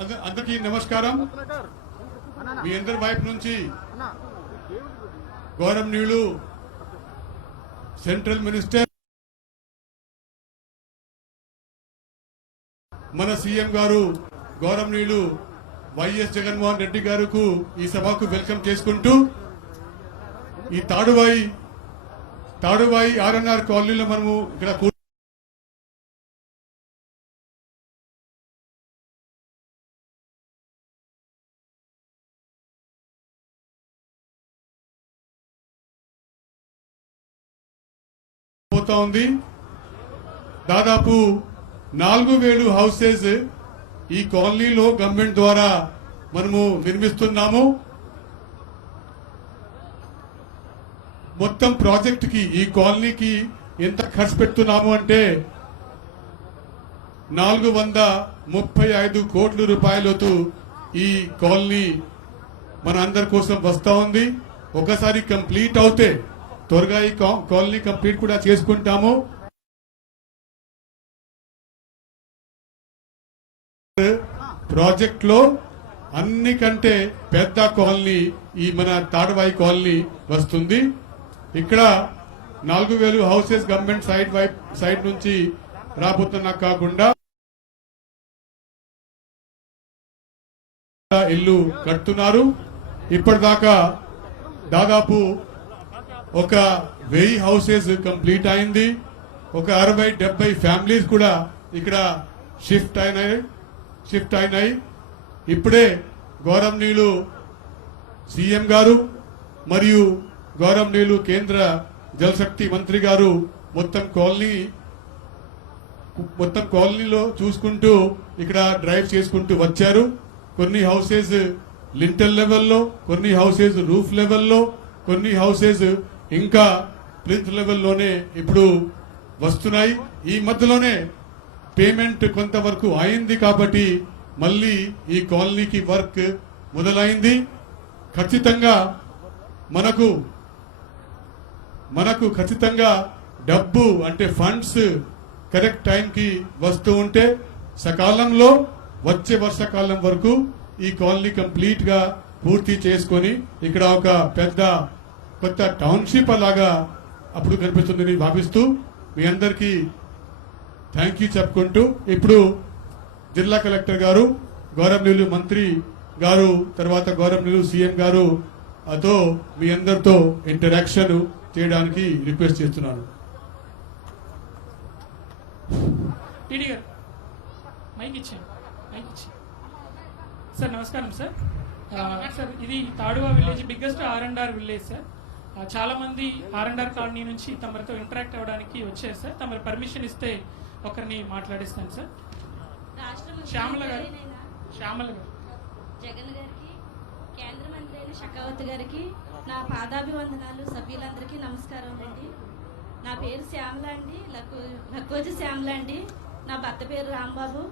అందరికీ నమస్కారం. మీ అందరి వైపు నుంచి గౌరవనీయులు సెంట్రల్ మినిస్టర్ మన సీఎం గారు గౌరవనీయులు వైఎస్ జగన్మోహన్ రెడ్డి గారికి ఈ సభకు వెల్కమ్ చేసుకుంటూ ఈ తాడువాయి ఆర్ఎన్ఆర్ కాలనీలో మనము ఇక్కడ పోతా ఉంది. దాదాపు 4000 హౌసెస్ ఈ కాలనీలో గవర్నమెంట్ ద్వారా మనము నిర్మిస్తున్నాము. మొత్తం ప్రాజెక్ట్ కి ఈ కాలనీకి ఎంత ఖర్చు పెడుతున్నాము అంటే 435 కోట్ల రూపాయలతో ఈ కాలనీ మన అందరి కోసం వస్తా ఉంది. ఒకసారి కంప్లీట్ అవుతే త్వరగా ఈ కాలనీ కంప్లీట్ కూడా చేసుకుంటాము. ప్రాజెక్ట్ లో అన్నికంటే పెద్ద కాలనీ ఈ మన తాడువాయి కాలనీ వస్తుంది. ఇక్కడ 4000 హౌసెస్ గవర్నమెంట్ సైడ్ నుంచి రాబోతున్నా కాకుండా ఇల్లు కడుతున్నారు. ఇప్పటిదాకా దాదాపు ఒక 1000 హౌసెస్ కంప్లీట్ అయింది. ఒక 60-70 ఫ్యామిలీస్ కూడా ఇక్కడ షిఫ్ట్ అయినాయి. ఇప్పుడే గౌరవనీయులు సీఎం గారు మరియు గౌరవనీయులు కేంద్ర జలశక్తి మంత్రి గారు మొత్తం కాలనీలో చూసుకుంటూ ఇక్కడ డ్రైవ్ చేసుకుంటూ వచ్చారు. కొన్ని హౌసెస్ లింటల్ లెవెల్లో, కొన్ని హౌసెస్ రూఫ్ లెవెల్లో, కొన్ని హౌసెస్ ఇంకా ప్లింత్ లెవెల్లోనే ఇప్పుడు వస్తున్నాయి. ఈ మధ్యలోనే పేమెంట్ కొంతవరకు అయింది కాబట్టి మళ్ళీ ఈ కాలనీకి వర్క్ మొదలైంది. ఖచ్చితంగా మనకు ఖచ్చితంగా డబ్బు అంటే ఫండ్స్ కరెక్ట్ టైంకి వస్తూ ఉంటే సకాలంలో వచ్చే వర్షాకాలం వరకు ఈ కాలనీ కంప్లీట్ గా పూర్తి చేసుకొని ఇక్కడ ఒక పెద్ద కొత్త టౌన్షిప్ అలాగా అప్పుడు కనిపిస్తుందని భావిస్తూ మీ అందరికీ థ్యాంక్ యూ చెప్పుకుంటూ ఇప్పుడు జిల్లా కలెక్టర్ గారు, గౌరవనీయులు మంత్రి గారు, తర్వాత గౌరవనీయులు సీఎం గారు అతో మీ అందరితో ఇంటరాక్షన్ చేయడానికి రిక్వెస్ట్ చేస్తున్నాను. సార్ నమస్కారం సార్. సార్ ఇది Taduva village biggest R&R village sir. చాలా మంది R&R కాలనీ నుంచి తమరితో ఇంటరాక్ట్ అవ్వడానికి వచ్చారు సార్. తమరు పర్మిషన్ ఇస్తే ఒకరిని మాట్లాడిస్తాను సార్. శ్యామల గారు జగన్ గారికి, కేంద్ర మంత్రి అయిన షకావత్ గారికి నా పాదాభివందనాలు. సభ్యులందరికీ నమస్కారం అండి. నా పేరు శ్యామల అండి, లక్కోజి శ్యామల అండి. నా భర్త పేరు రాంబాబు.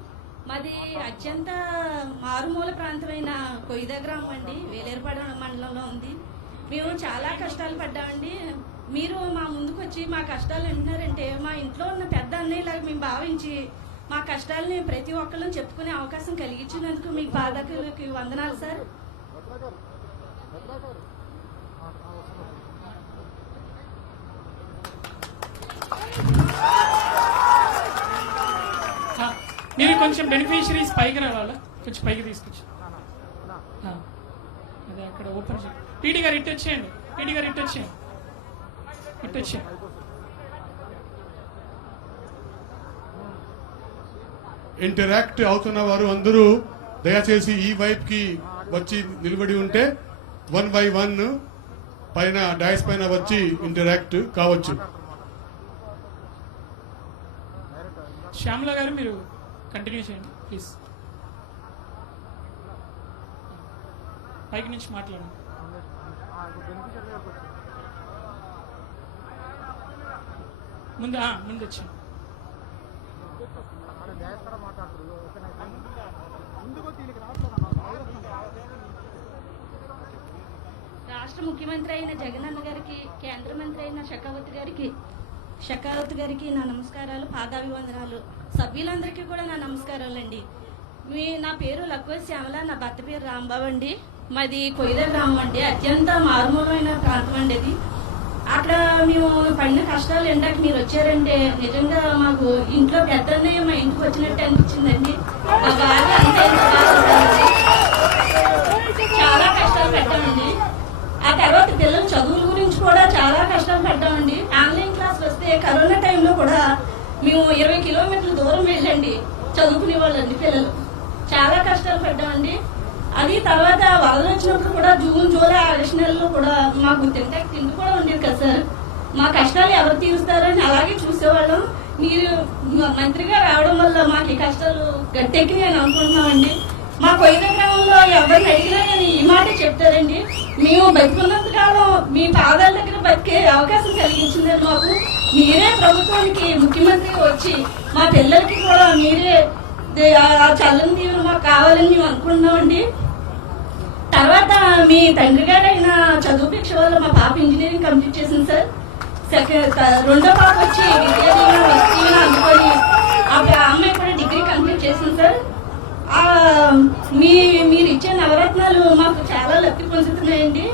మాది అత్యంత మారుమూల ప్రాంతమైన కొయ్యిద గ్రామం అండి, వేలేరుపాడు మండలంలో ఉంది. మేము చాలా కష్టాలు పడ్డామండి. మీరు మా ముందుకు వచ్చి మా కష్టాలు వింటున్నారంటే మా ఇంట్లో ఉన్న పెద్ద అన్నయ్యలాగా మేము భావించి మా కష్టాలని ప్రతి ఒక్కళ్ళని చెప్పుకునే అవకాశం కలిగించినందుకు మీకు పాదకులకి వందనాలు సార్. మీరు కొంచెం బెనిఫిషరీస్ పైకి రావాలా, కొంచెం పైకి తీసుకొచ్చి అదే అక్కడ ఓపెన్ చేయండి. టీడీ గారు ఇటు వచ్చేయండి, ఇటు వచ్చేయండి. ఇంటరాక్ట్ అవుతున్న వారు అందరూ దయచేసి ఈ వైపు కి వచ్చి నిలబడి ఉంటే 1 by 1 పైన డైస్ పైన వచ్చి ఇంటరాక్ట్ కావచ్చు. శ్యామల గారు మీరు కంటిన్యూ చేయండి ప్లీజ్. పైకి నుంచి మాట్లాడండి. ముందు వచ్చాను. రాష్ట్ర ముఖ్యమంత్రి అయిన జగనన్న గారికి, కేంద్ర మంత్రి అయిన షకావత్ గారికి నా నమస్కారాలు, పాదాభివందనాలు. సభ్యులందరికీ కూడా నా నమస్కారాలండి. నా పేరు లక్కువ శ్యామల, నా భర్త పేరు రాంబాబు అండి. మాది కొయ్యద గ్రామం అండి. అత్యంత మారుమూలమైన ప్రాంతం అండి అది. అక్కడ మేము పడిన కష్టాలు ఎండాక మీరు వచ్చారంటే నిజంగా మాకు ఇంట్లో పెద్దన్నయ్య మా ఇంటికి వచ్చినట్టు అనిపించిందండి. మా బాధ అంతే చాలా కష్టాలు పెట్టామండి. ఆ తర్వాత పిల్లల చదువుల గురించి కూడా చాలా కష్టాలు పెట్టామండి. ఆన్లైన్ క్లాస్ వస్తే కరోనా టైంలో కూడా మేము 20 కిలోమీటర్ల దూరం వెళ్ళండి చదువుకునే వాళ్ళండి పిల్లలు. చాలా కష్టాలు పడ్డామండి. అది తర్వాత వరదలు వచ్చినప్పుడు కూడా జూన్ జూలై ఆగస్టు నెలలో కూడా మాకు తిండి కూడా ఉండేది కదా సార్. మా కష్టాలు ఎవరు తీరుస్తారని అలాగే చూసేవాళ్ళం. మీరు మంత్రిగా రావడం వల్ల మాకు ఈ కష్టాలు గట్టెక్కి నేను అనుకుంటున్నామండి. మా కొయ్య గ్రామంలో ఎవరిని అడిగినా కానీ ఈ మాట చెప్తారండి, మేము బతికున్నంత కాలం మీ పాదాల దగ్గర బతికే అవకాశం కలిగించిందని మాకు. మీరే ప్రభుత్వానికి ముఖ్యమంత్రిగా వచ్చి మా పిల్లలకి కూడా మీరే ఆ చల్లని దీవులు మాకు కావాలని మేము అనుకుంటున్నామండి. తర్వాత మీ తండ్రి గారు అయిన చదువు భిక్ష వల్ల మా పాప ఇంజనీరింగ్ కంప్లీట్ చేసింది సార్. రెండో పాప వచ్చి విద్యా దీవెన అందుకొని ఆ అమ్మాయి కూడా డిగ్రీ కంప్లీట్ చేసింది సార్. మీరు ఇచ్చే నవరత్నాలు మాకు చాలా లబ్ధి పొందుతున్నాయండి.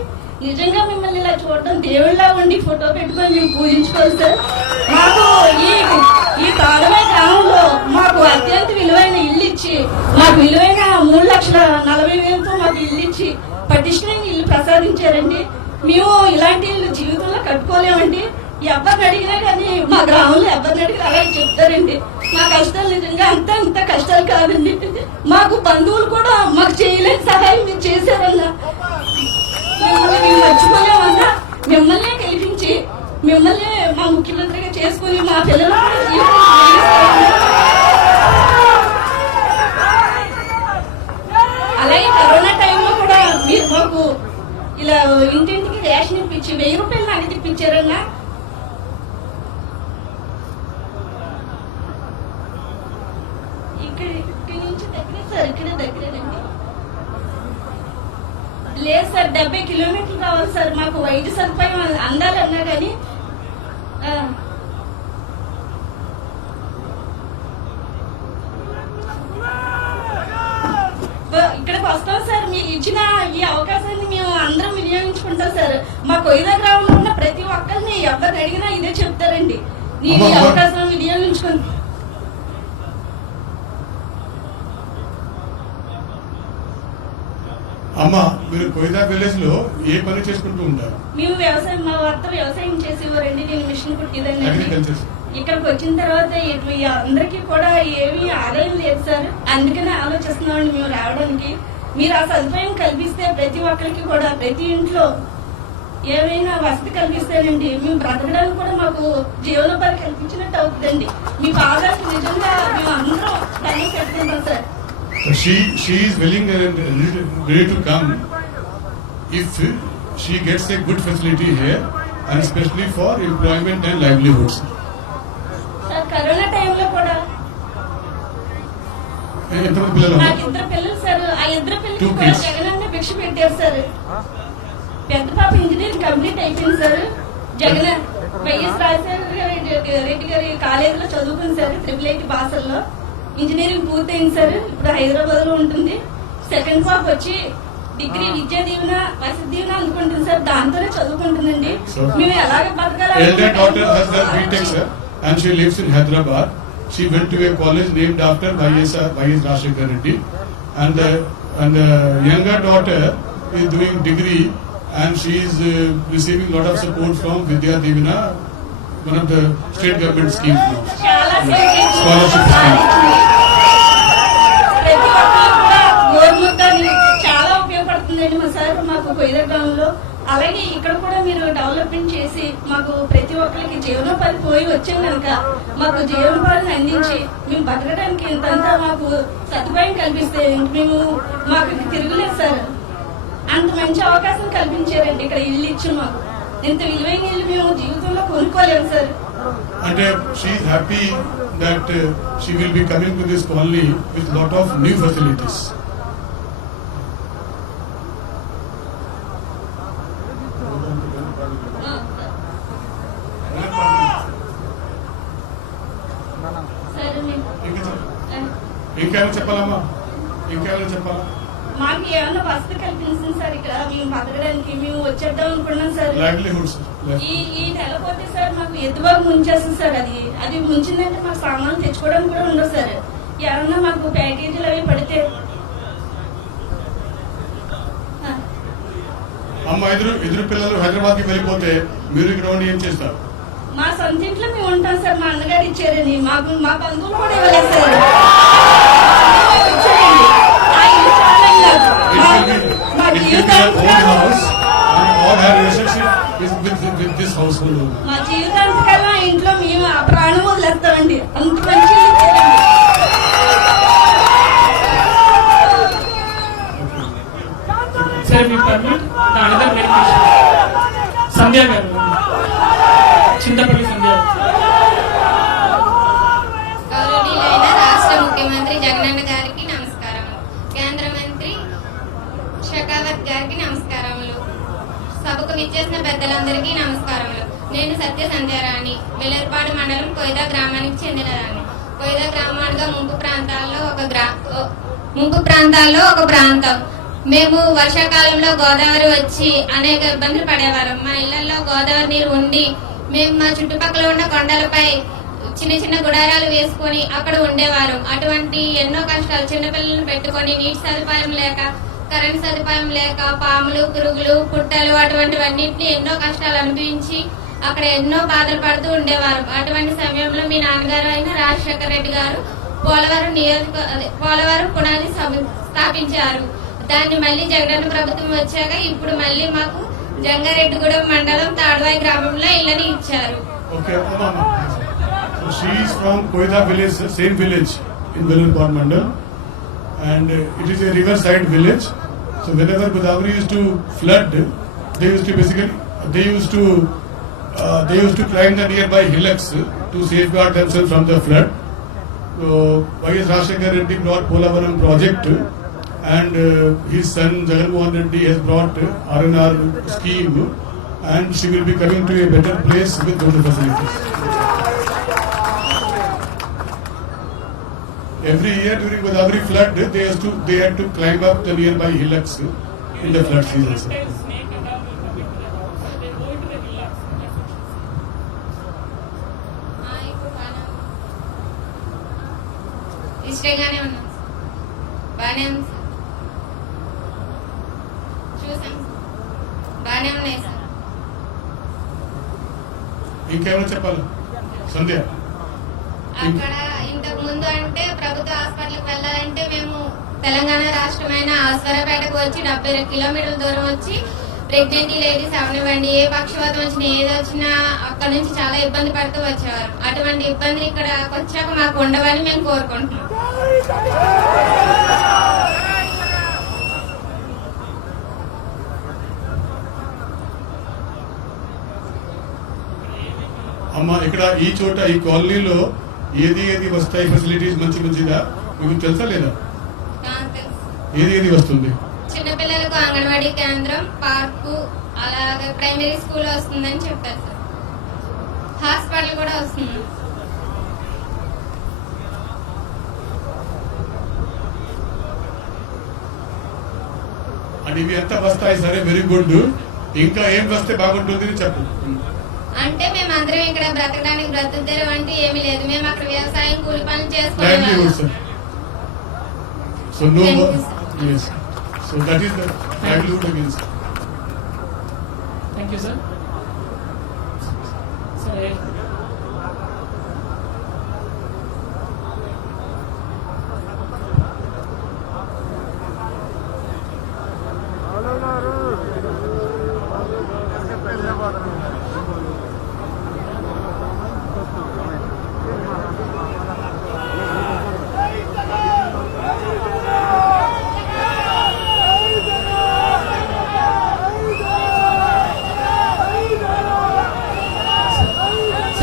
నిజంగా మిమ్మల్ని ఇలా చూడడం దేవుళ్ళ ఉండి ఫోటో పెట్టుకొని మేము పూజించుకోవాలి సార్. మాకు ఈ తాడవ గ్రామంలో మాకు అత్యంత విలువైన ఇల్లు ఇచ్చి మాకు విలువైన 3,40,000తో మాకు ఇల్లు ఇచ్చి పటిష్టమైన ఇల్లు ప్రసాదించారండి. మేము ఇలాంటి ఇల్లు జీవితంలో కట్టుకోలేమండి. ఎవరిని అడిగినా కానీ మా గ్రామంలో ఎవరిని అడిగినా అలాగే చెప్తారండి. మా కష్టాలు నిజంగా అంత కష్టాలు కాదండి. మాకు బంధువులు కూడా మాకు చేయలేని సహాయం మీరు చేశారన్నా. మిమ్మల్ని మేము మర్చిపోలేమన్నా. మిమ్మల్నే గెలిపించి మిమ్మల్ని మా ముఖ్యమంత్రిగా చేసుకుని మా పిల్లలు అలాగే కరోనా టైంలో కూడా మీరు మాకు ఇలా ఇంటింటికి రేషన్ ఇప్పించి 1000 రూపాయలు నగదు ఇప్పించారన్నా. ఇక్కడి నుంచి దగ్గరే సార్, ఇక్కడే దగ్గరేనండి. లేదు సార్, 70 కిలోమీటర్లు కావాలి సార్. మాకు వైద్య సదుపాయం అందాలన్నా కానీ ఇక్కడికి వస్తాం సార్. మీకు ఇచ్చిన ఈ అవకాశాన్ని మేము అందరం వినియోగించుకుంటాం సార్. మా కొయ్య గ్రామంలో ఉన్న ప్రతి ఒక్కరిని ఎవరిని అడిగినా ఇదే చెప్తారండి, నీ అవకాశం వినియోగించుకుంటాం. అమ్మ, మీరు కొయ్యదా విలేజ్ లో ఏ పని చేసుకుంటూ ఉంటారు? మేము వ్యవసాయం, మా భర్త వ్యవసాయం చేసేవారండి. నేను మిషన్ కుట్టిదండి. అగ్రికల్చర్. ఇక్కడికి వచ్చిన తర్వాత అందరికీ కూడా ఏమీ ఆదాయం లేదు సార్. అందుకనే ఆలోచిస్తున్నామండి మేము రావడానికి. మీరు ఆ సదుపాయం కల్పిస్తే ప్రతి ఒక్కరికి కూడా ప్రతి ఇంట్లో ఏమైనా వసతి కల్పిస్తేనండి మేము బ్రతకడానికి కూడా మాకు జీవనోపాధి కల్పించినట్టు అవుతుందండి. మీ పాదాలకు నిజంగా మేము అందరం ధన్యం పెట్టుకుంటాం sir. She is willing and ready to come if she gets a good facility here, and especially for employment and livelihoods. Sir corona టైంలో కూడా ఎంతమంది పిల్లలు? నాకు 2 పిల్లలు సార్. ఆ 2 పిల్లలకి కూడా జగనన్న భిక్ష పెట్టారు సార్. పెద్ద పాప ఇంజనీరింగ్ కంప్లీట్ అయిపోయింది సార్. జగన్ వైఎస్ రాజశేఖర రెడ్డి గారి కాలేజీలో చదువుకుంది సార్. 888 భాషల్లో ఇంజనీరింగ్ పూర్తయింది సార్. ఇప్పుడు హైదరాబాద్ లో ఉంటుంది. సెకండ్ పాప వచ్చి డిగ్రీ విద్యా దీవెన వసతి దీవెన అందుకుంటుంది సార్. దాంతోనే చదువుకుంటుందండి. మేము ఎలాగ బతకాలి? Elder daughter has done BTech sir, and she lives in Hyderabad. She went to a college named after YS Rajshekar Reddy, and the younger daughter is doing degree, and she is receiving lot of support from Vidya Divina, one of the state government schemes now. Scholarship scheme. ప్రతి ఒక్కరు కూడా గోరుముద్దని చాలా ఉపయోగపడుతుందండి మా sir మాకు కొయ్య గ్రామంలో. అలాగే ఇక్కడ కూడా మీరు డెవలప్మెంట్ చేసి మాకు ప్రతి ఒక్కరికి జీవనోపాధి పోయి వచ్చాం కనుక మాకు జీవనోపాధిని అందించి మేము బతకడానికి ఇంతంతా మాకు సదుపాయం కల్పిస్తే మేము మాకు తిరగలేదు సార్. అంత మంచి అవకాశం కల్పించారండి. ఇక్కడ ఇల్లు ఇచ్చి మాకు ఇంత విలువైన ఇల్లు మేము జీవితంలో కొనుక్కోలేము sir. And she is happy that she will be coming to this colony with lot of new facilities. సరే ఇంకేమైనా చెప్పాలమ్మా? ఇంకేమైనా చెప్పాలా? మాకు ఏమన్నా వసతి కల్పించింది సార్ ఇక్కడ మేము బతకడానికి. మేము వచ్చేద్దాం అనుకున్నాం సార్. లైవ్లీహుడ్స్ ఈ నెల పోతే సార్ మాకు ఎత్తుబాబు ముంచేస్తుంది సార్. అది ముంచిందంటే మాకు సామాన్లు తెచ్చుకోవడానికి కూడా ఉండవు సార్. ఏమన్నా మాకు ప్యాకేజీలు అవి పడితే. అమ్మ ఎదురు పిల్లలు హైదరాబాద్ కి వెళ్ళిపోతే మీరు ఇక్కడ ఉండి ఏం చేస్తారు? మా సొంత ఇంట్లో మేము ఉంటాం సార్. మా అన్నగారు ఇచ్చారని మా బంధువులు కూడా ఇవ్వలేదు సార్. ఇచ్చారండి. ఆ ఇల్లు చాలండి నాకు. మా మా జీవితాంతకాలం ఆ ఇంట్లో మేము ఆ ప్రాణం వదిలేస్తామండి. అంత మంచి ఇల్లు ఇచ్చారండి. సార్ మీ పర్మిట్ అనదర్ వెరిఫికేషన్. సంధ్య గారు, చింతపల్లి సంధ్య. గౌరవనీయులైన రాష్ట్ర ముఖ్యమంత్రి జగనన్న గారికి నమస్కారం. కేంద్ర మంత్రి షెకావత్ గారికి నమస్కారములు. సభకు విచ్చేసిన పెద్దలందరికీ నమస్కారములు. నేను సత్య సంధ్యారాణి, వెల్లర్పాడు మండలం కొయిదా గ్రామానికి చెందినదాన్ని. కొయిదా గ్రామాలుగా ముంపు ప్రాంతాల్లో ఒక ప్రాంతం. మేము వర్షాకాలంలో గోదావరి వచ్చి అనేక ఇబ్బందులు పడేవారం. మా ఇళ్లలో గోదావరి నీరు ఉండి మేము మా చుట్టుపక్కల ఉన్న కొండలపై చిన్న చిన్న గుడారాలు వేసుకొని అక్కడ ఉండేవారు. అటువంటి ఎన్నో కష్టాలు, చిన్నపిల్లలను పెట్టుకొని నీటి సదుపాయం లేక, కరెంట్ సదుపాయం లేక, పాములు, పురుగులు, పుట్టలు అటువంటివన్నింటినీ ఎన్నో కష్టాలు అనుభవించి అక్కడ ఎన్నో బాధలు పడుతూ ఉండేవారు. అటువంటి సమయంలో మీ నాన్నగారు అయిన రాజశేఖర రెడ్డి గారు పోలవరం పునాది స్థాపించారు. దాన్ని మళ్ళీ జగనన్న ప్రభుత్వం వచ్చాక ఇప్పుడు మళ్ళీ మాకు జంగారెడ్డిగూడెం మండలం తాడ్వాయి గ్రామంలో ఇళ్ళని ఇచ్చారు. Okay, so she is from Koida village, same village in Vellampad Mandal, and it is a riverside village. So whenever Godavari used to flood, they used to climb the nearby hillocks to safeguard themselves from the flood. So Y.S. Rajshekar Reddy brought Polavaram project, and his son Jagan Mohan Reddy has brought R&R scheme, and she will be coming to a better place with all the facilities. Every year during Godavari flood, they had to climb up the nearby hillocks in the flood season. Sir. Snake and all will come into the house. So they go into the villas. That's what she said. ఇప్పుడు ఇష్టంగానే ఉన్నాం. బాగానే ఉంది sir. చూసాం బాగానే ఉన్నాయి sir. ఇంకేమైనా చెప్పాలి? సంధ్య, అక్కడ ఇంతకు ముందు అంటే ప్రభుత్వ హాస్పిటల్కి వెళ్ళాలంటే మేము తెలంగాణ రాష్ట్రమైన ఆస్వరపేటకు వచ్చి 70 కిలోమీటర్ల దూరం వచ్చి ప్రెగ్నెంట్ లేడీస్ అవనివ్వండి, ఏ పక్షవాతం వచ్చినా ఏది వచ్చినా అక్కడ నుంచి చాలా ఇబ్బంది పడుతూ వచ్చేవారు. అటువంటి ఇబ్బంది ఇక్కడ వచ్చాక మాకు ఉండవని మేము కోరుకుంటున్నాం. అమ్మ ఇక్కడ ఈ చోట ఈ కాలనీలో ఏది వస్తాయి ఫెసిలిటీస్ మంచిగా మీకు తెలుసా లేదా? నాకు తెలుసు. ఏది వస్తుంది? చిన్నపిల్లలకు అంగన్వాడీ కేంద్రం, పార్కు, అలాగే ప్రైమరీ స్కూల్ వస్తుందని చెప్పారు సార్. హాస్పిటల్ కూడా వస్తుంది. అండ్ ఇవి ఎంత వస్తాయి? సరే, వెరీ గుడ్. ఇంకా ఏం వస్తే బాగుంటుంది చెప్పు. అంటే మేము అందరం ఇక్కడ బ్రతకడానికి బ్రతుకుతారు అంటే ఏమీ లేదు. మేము అక్కడ వ్యవసాయం, కూలి పనులు Livelihood, చేసుకోవాలి. sir. So no Thank more. you, sir. Yes. So that is the livelihood again, sir. Thank you, sir. Sir,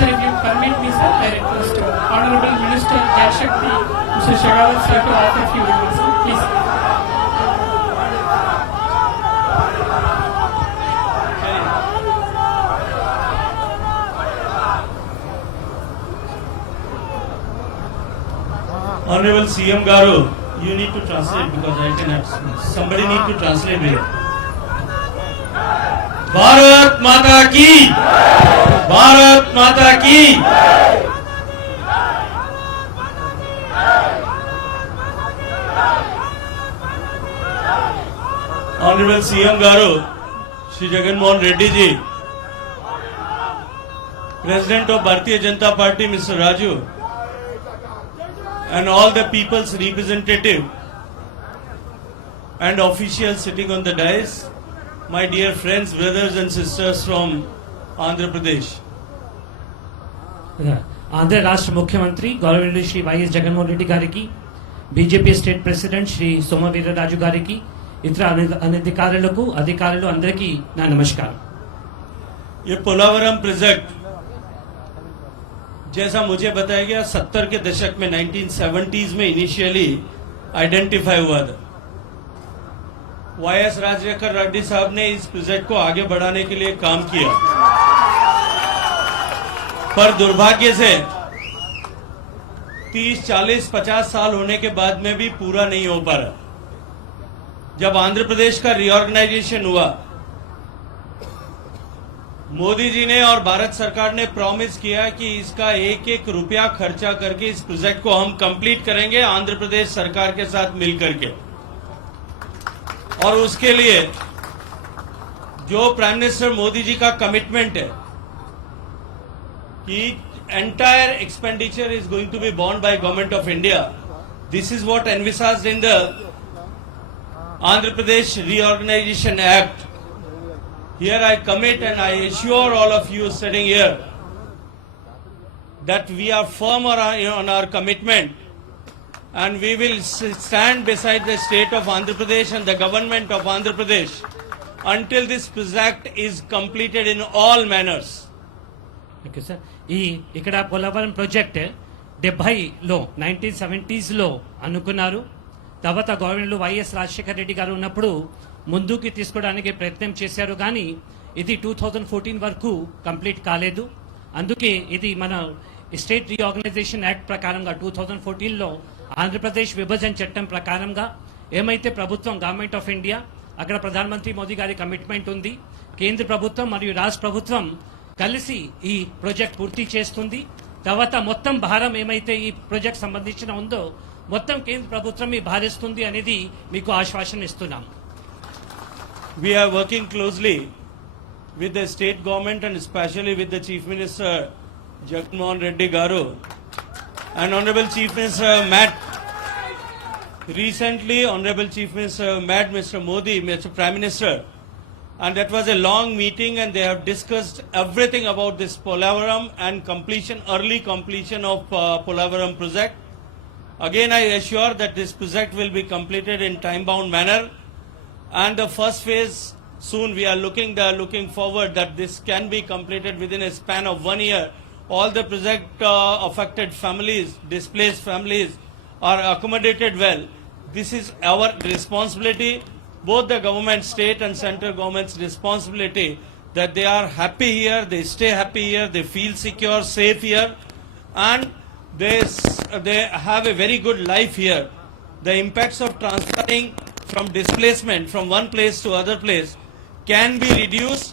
if you permit me, sir, I request Honorable Minister Jal Shakti, Mr. Shekhawat sir, to offer a few remarks, sir. Please. Honourable CM గారు You need to translate because I cannot. Somebody need to translate here. Bharat माता की, भारत माता की. Honorable CM Garu, Shri Jagan Mohan Reddy ji, President of Bharatiya Janata Party, Mr. Raju, and all the people's representative and officials sitting on the dais, my dear friends, brothers and sisters from Andhra Pradesh. Andhra రాష్ట్ర ముఖ్యమంత్రి గౌరవనీయులు Shri YS Jaganmohan Reddy గారికి, BJP state president Shri సోమ వీర్రాజు గారికి, ఇతర అనధికారులకు, అధికారులు అందరికీ నా నమస్కారం. ये पोलावरम प्रोजेक्ट जैसा मुझे बताया गया 70 के दशक में 1970s में इनिशियली आइडेंटिफाई हुआ था. वाईएस राजशेखर रेड्डी साहब ने इस प्रोजेक्ट को आगे बढ़ाने के लिए काम किया, पर दुर्भाग्य से 30, 40, 50 साल होने के बाद में भी पूरा नहीं हो पा रहा. जब आंध्र प्रदेश का रीऑर्गेनाइजेशन हुआ, मोदी जी ने और भारत सरकार ने प्रॉमिस किया कि इसका एक एक रुपया खर्चा करके इस प्रोजेक्ट को हम कंप्लीट करेंगे आंध्र प्रदेश सरकार के साथ मिलकर के. और उसके लिए जो प्राइम मिनिस्टर मोदी जी का कमिटमेंट है कि entire expenditure is going to be borne by government of India, this is what envisaged in the Andhra Pradesh Reorganization Act. Here I commit and I assure all of you sitting here that we are firm on our commitment, and we will stand beside the state of Andhra Pradesh and the government of Andhra Pradesh until this project is completed in all manners. Okay sir, ఇక్కడ Polavaram project 70లో 1970s అనుకున్నారు. తర్వాత గవర్నమెంట్లో YS Rajasekhara Reddy గారు ఉన్నప్పుడు ముందుకి తీసుకోవడానికి ప్రయత్నం చేశారు, కానీ ఇది 2014 వరకు కంప్లీట్ కాలేదు. అందుకే ఇది మన స్టేట్ రీఆర్గనైజేషన్ యాక్ట్ ప్రకారంగా 2014లో ఆంధ్రప్రదేశ్ విభజన చట్టం ప్రకారంగా ఏమైతే ప్రభుత్వం గవర్నమెంట్ ఆఫ్ ఇండియా, అక్కడ ప్రధానమంత్రి మోదీ గారి కమిట్మెంట్ ఉంది, కేంద్ర ప్రభుత్వం మరియు రాష్ట్ర ప్రభుత్వం కలిసి ఈ ప్రాజెక్ట్ పూర్తి చేస్తుంది. తర్వాత మొత్తం భారం ఏమైతే ఈ ప్రాజెక్ట్ సంబంధించిన ఉందో మొత్తం కేంద్ర ప్రభుత్వం భారిస్తుంది అనేది మీకు ఆశ్వాసన ఇస్తున్నాం. We are working closely with the state government and especially with the Chief Minister Jagan Mohan Reddy Garu. And Honorable Chief Minister met recently, Honorable Chief Minister met Mr. Modi, Mr. Prime Minister, and that was a long meeting and they have discussed everything about this Polavaram and completion, early completion of Polavaram project. Again, I assure that this project will be completed in time-bound manner, and the first phase soon we are looking forward that this can be completed within a span of 1 year. All the project affected families, displaced families, are accommodated well. This is our responsibility, both the government, state and central government's responsibility, that they are happy here, they stay happy here, they feel secure, safe here, and they have a very good life here. The impacts of transferring from displacement from one place to other place can be reduced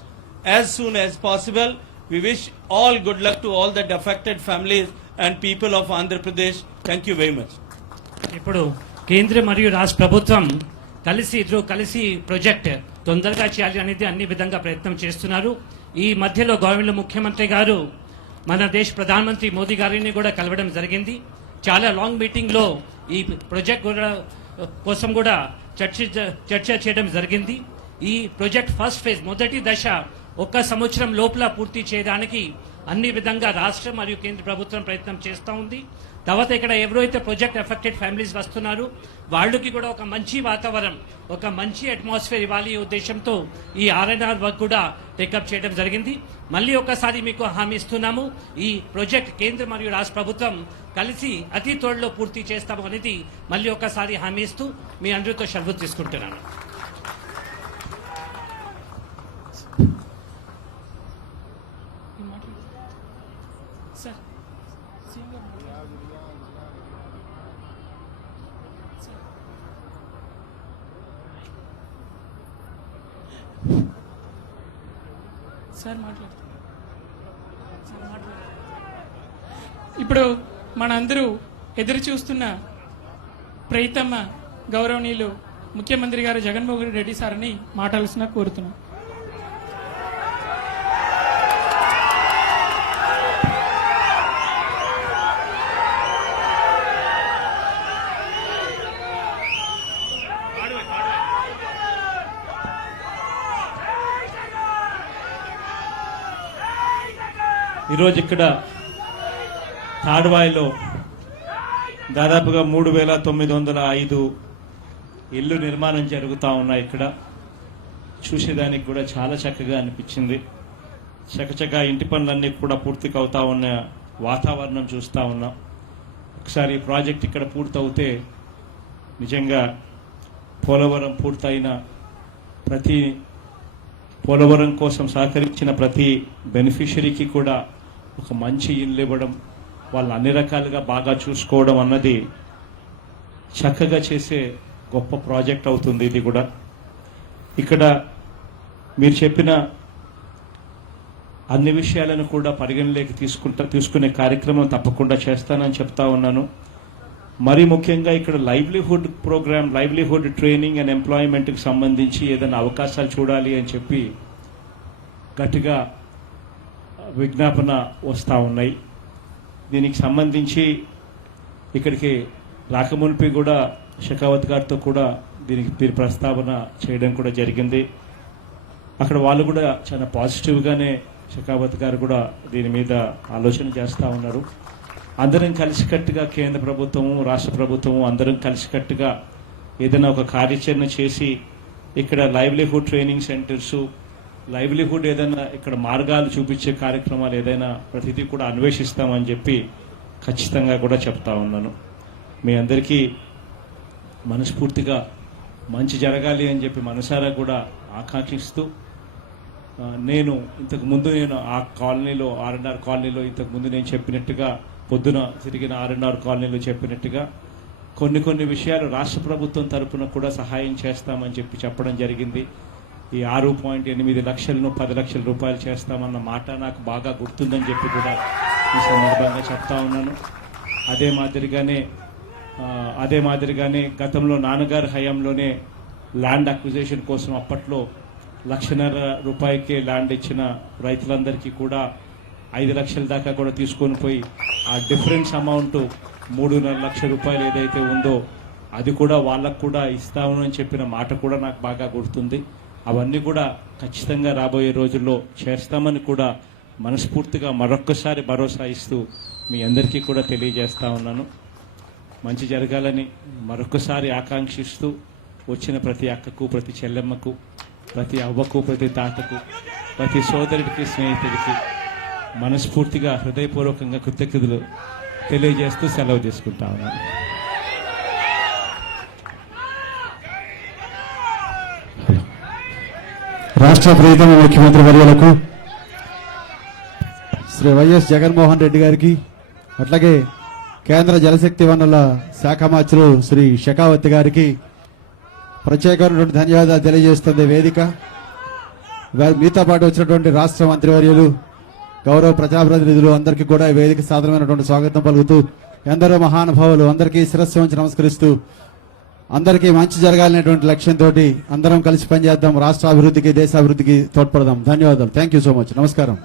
as soon as possible. We wish all good luck to all the affected families and people of Andhra Pradesh. Thank you very much. ఇప్పుడు కేంద్ర మరియు రాష్ట్ర ప్రభుత్వం కలిసి project తొందరగా చేయాలి అనేది అన్ని విధంగా ప్రయత్నం చేస్తున్నారు. ఈ మధ్యలో గవర్నమెంట్ ముఖ్యమంత్రి గారు మన దేశ ప్రధానమంత్రి మోదీ గారిని కూడా కలవడం జరిగింది. చాలా లాంగ్ మీటింగ్ లో ఈ ప్రాజెక్ట్ కోసం కూడా చర్చ చేయడం జరిగింది. ఈ ప్రాజెక్ట్ ఫస్ట్ ఫేజ్ మొదటి దశ 1 సంవత్సరం లోపల పూర్తి చేయడానికి అన్ని విధంగా రాష్ట్ర మరియు కేంద్ర ప్రభుత్వం ప్రయత్నం చేస్తూ ఉంది. తర్వాత ఇక్కడ ఎవరైతే ప్రాజెక్ట్ ఎఫెక్టెడ్ ఫ్యామిలీస్ వస్తున్నారో వాళ్ళకి కూడా ఒక మంచి వాతావరణం, ఒక మంచి అట్మాస్ఫియర్ ఇవ్వాలి ఈ ఉద్దేశంతో ఈ ఆర్ఎన్ఆర్ వర్క్ కూడా టేకప్ చేయడం జరిగింది. మళ్ళీ ఒకసారి మీకు హామీ ఇస్తున్నాము, ఈ ప్రాజెక్ట్ కేంద్ర మరియు రాష్ట్ర ప్రభుత్వం కలిసి అతి త్వరలో పూర్తి చేస్తాము అనేది మళ్ళీ ఒకసారి హామీ ఇస్తూ మీ అందరితో సెలవు తీసుకుంటున్నాను. సార్ సార్ ఇప్పుడు మనందరూ ఎదురు చూస్తున్న ప్రైతమ్మ గౌరవనీయులు ముఖ్యమంత్రి గారు జగన్మోహన్ రెడ్డి సార్ని మాట్లాడాల్సిన కోరుతున్నాం. ఈరోజు ఇక్కడ తాడ్వాయిలో దాదాపుగా 3,905 ఇల్లు నిర్మాణం జరుగుతూ ఉన్నాయి. ఇక్కడ చూసేదానికి కూడా చాలా చక్కగా అనిపించింది. చకచకా ఇంటి పనులన్నీ కూడా పూర్తిగా అవుతా ఉన్న వాతావరణం చూస్తూ ఉన్నాం. ఒకసారి ఈ ప్రాజెక్ట్ ఇక్కడ పూర్తవుతే నిజంగా పోలవరం పూర్తయిన ప్రతి పోలవరం కోసం సహకరించిన ప్రతి బెనిఫిషరీకి కూడా ఒక మంచి ఇల్లు ఇవ్వడం, వాళ్ళు అన్ని రకాలుగా బాగా చూసుకోవడం అన్నది చక్కగా చేసే గొప్ప ప్రాజెక్ట్ అవుతుంది. ఇది కూడా ఇక్కడ మీరు చెప్పిన అన్ని విషయాలను కూడా పరిగణలోకి తీసుకునే కార్యక్రమం తప్పకుండా చేస్తానని చెప్తా ఉన్నాను. మరీ ముఖ్యంగా ఇక్కడ livelihood programme, livelihood training and ఎంప్లాయ్మెంట్కి సంబంధించి ఏదైనా అవకాశాలు చూడాలి అని చెప్పి గట్టిగా విజ్ఞాపన వస్తూ ఉన్నాయి. దీనికి సంబంధించి ఇక్కడికి రాకమునిపి కూడా షెకావత్ గారితో కూడా దీనికి ప్రస్తావన చేయడం కూడా జరిగింది. అక్కడ వాళ్ళు కూడా చాలా పాజిటివ్గానే షెకావత్ గారు కూడా దీని మీద ఆలోచన చేస్తూ ఉన్నారు. అందరం కలిసికట్టుగా కేంద్ర ప్రభుత్వము, రాష్ట్ర ప్రభుత్వము అందరం కలిసికట్టుగా ఏదైనా ఒక కార్యాచరణ చేసి ఇక్కడ లైవ్లీహుడ్ ట్రైనింగ్ సెంటర్సు, లైవ్లీహుడ్ ఏదైనా ఇక్కడ మార్గాలు చూపించే కార్యక్రమాలు ఏదైనా ప్రతిదీ కూడా అన్వేషిస్తామని చెప్పి ఖచ్చితంగా కూడా చెప్తా ఉన్నాను. మీ అందరికీ మనస్ఫూర్తిగా మంచి జరగాలి అని చెప్పి మనసారా కూడా ఆకాంక్షిస్తూ నేను ఇంతకుముందు ఆ కాలనీలో R&R కాలనీలో ఇంతకుముందు నేను చెప్పినట్టుగా పొద్దున తిరిగిన R&R కాలనీలో చెప్పినట్టుగా కొన్ని విషయాలు రాష్ట్ర ప్రభుత్వం తరపున కూడా సహాయం చేస్తామని చెప్పి చెప్పడం జరిగింది. ఈ 6.8 లక్షలను 10 లక్షల రూపాయలు చేస్తామన్న మాట నాకు బాగా గుర్తుందని చెప్పి కూడా ఈ సందర్భంగా చెప్తా ఉన్నాను. అదే మాదిరిగానే గతంలో నాన్నగారి హయాంలోనే ల్యాండ్ అక్విజిషన్ కోసం అప్పట్లో 1,50,000 రూపాయలకే ల్యాండ్ ఇచ్చిన రైతులందరికీ కూడా 5 లక్షల దాకా కూడా తీసుకొని పోయి ఆ డిఫరెన్స్ అమౌంట్ 3.5 లక్షల రూపాయలు ఏదైతే ఉందో అది కూడా వాళ్ళకు కూడా ఇస్తామని అని చెప్పిన మాట కూడా నాకు బాగా గుర్తుంది. అవన్నీ కూడా ఖచ్చితంగా రాబోయే రోజుల్లో చేస్తామని కూడా మనస్ఫూర్తిగా మరొక్కసారి భరోసా ఇస్తూ మీ అందరికీ కూడా తెలియజేస్తా ఉన్నాను. మంచి జరగాలని మరొక్కసారి ఆకాంక్షిస్తూ వచ్చిన ప్రతి అక్కకు, ప్రతి చెల్లెమ్మకు, ప్రతి అవ్వకు, ప్రతి తాతకు, ప్రతి సోదరుడికి, స్నేహితుడికి మనస్ఫూర్తిగా హృదయపూర్వకంగా కృతజ్ఞతలు తెలియజేస్తూ సెలవు తీసుకుంటా ఉన్నాను. రాష్ట్ర ప్రియతమ ముఖ్యమంత్రి వర్యులకు శ్రీ వైఎస్ జగన్మోహన్ రెడ్డి గారికి, అట్లాగే కేంద్ర జలశక్తి వనరుల శాఖ మంత్రులు శ్రీ షెకావత్ గారికి ప్రత్యేకమైనటువంటి ధన్యవాదాలు తెలియజేస్తుంది వేదిక. మీతో పాటు వచ్చినటువంటి రాష్ట్ర మంత్రివర్యులు, గౌరవ ప్రజాప్రతినిధులు అందరికీ కూడా ఈ వేదిక సాధారణమైనటువంటి స్వాగతం పలుకుతూ ఎందరో మహానుభావులు అందరికీ శిరస్సు వంచి నమస్కరిస్తూ అందరికీ మంచి జరగాలనేటువంటి లక్ష్యంతో అందరం కలిసి పనిచేద్దాం, రాష్ట్ర అభివృద్ధికి, దేశాభివృద్ధికి తోడ్పడదాం. ధన్యవాదాలు. Thank you so much. నమస్కారం.